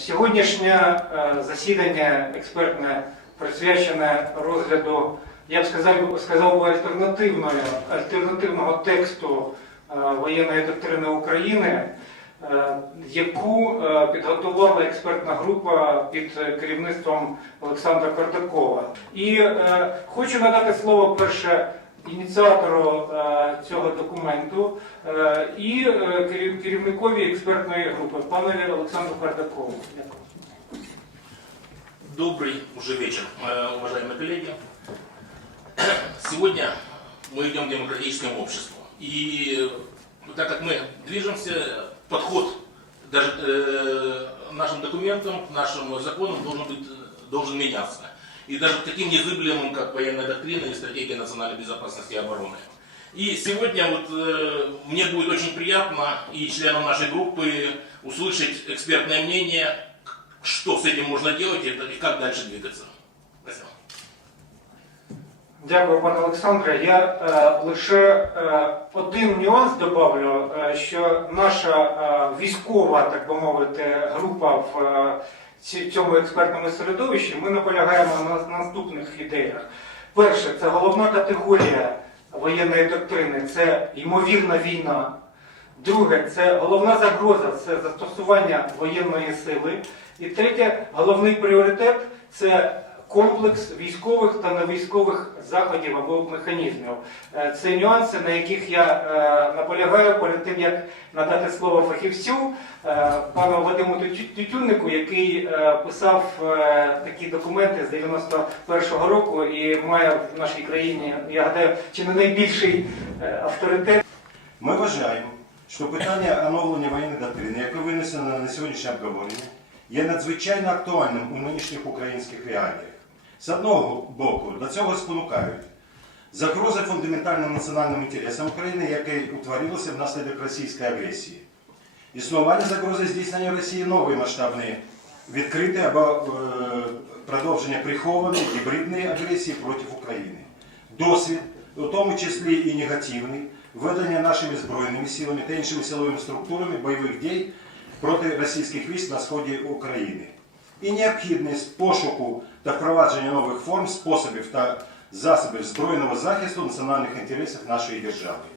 Сьогоднішнє е, засідання експертне присвячене розгляду, я б сказав, сказав альтернативної, альтернативного тексту е, воєнної доктрини України, е, яку підготувала експертна група під керівництвом Олександра Кардакова. І хочу надати слово перше ініціатору е, цього документу е, і е, керів- керівникові експертної групи, панові Олександру Кардакову. Дякую. Добрый уже вечер, э, уважаемые коллеги. Сегодня мы идем к демократическому обществу. И э, так как мы движемся, подход даже э, нашим документам, нашим законам должен, быть, э, должен меняться. И даже таким незыблемым, как военная доктрина и стратегия национальной безопасности и обороны. И сегодня вот, э, мне будет очень приятно и членам нашей группы услышать экспертное мнение, что с этим можно делать и как дальше двигаться. Спасибо. Дякую, пане Олександре. Я е, лише е, один нюанс добавлю, е, що наша е, військова, так би мовити, група в е, цьому експертному середовищі, ми наполягаємо на наступних ідеях. Перше, це головна категорія воєнної доктрини, це ймовірна війна. Друге, це головна загроза це застосування воєнної сили. І третє, головний пріоритет це комплекс військових та невійськових заходів або механізмів. Е, Це нюанси, на яких я е, наполягаю перед тим, як надати слово фахівцю е, пану Вадиму Тютюннику, який писав такі документи з 91-го року і має в нашій країні, я гадаю, чи не найбільший авторитет. Ми вважаємо, що питання оновлення воєнної доктрини, яке винесено на сьогоднішнє обговорення, є надзвичайно актуальним у нинішніх українських реаліях. З одного боку, до цього спонукають загрози фундаментальним національним інтересам України, яке утворилося внаслідок російської агресії. Існування загрози здійснення Росії нової масштабної відкритої або е, продовження прихованої гібридної агресії проти України. Досвід, у тому числі і негативний, ведення нашими збройними силами та іншими силовими структурами бойових дій проти російських військ на сході України. І необхідність пошуку та впровадження нових форм, способів та засобів збройного захисту національних інтересів нашої держави.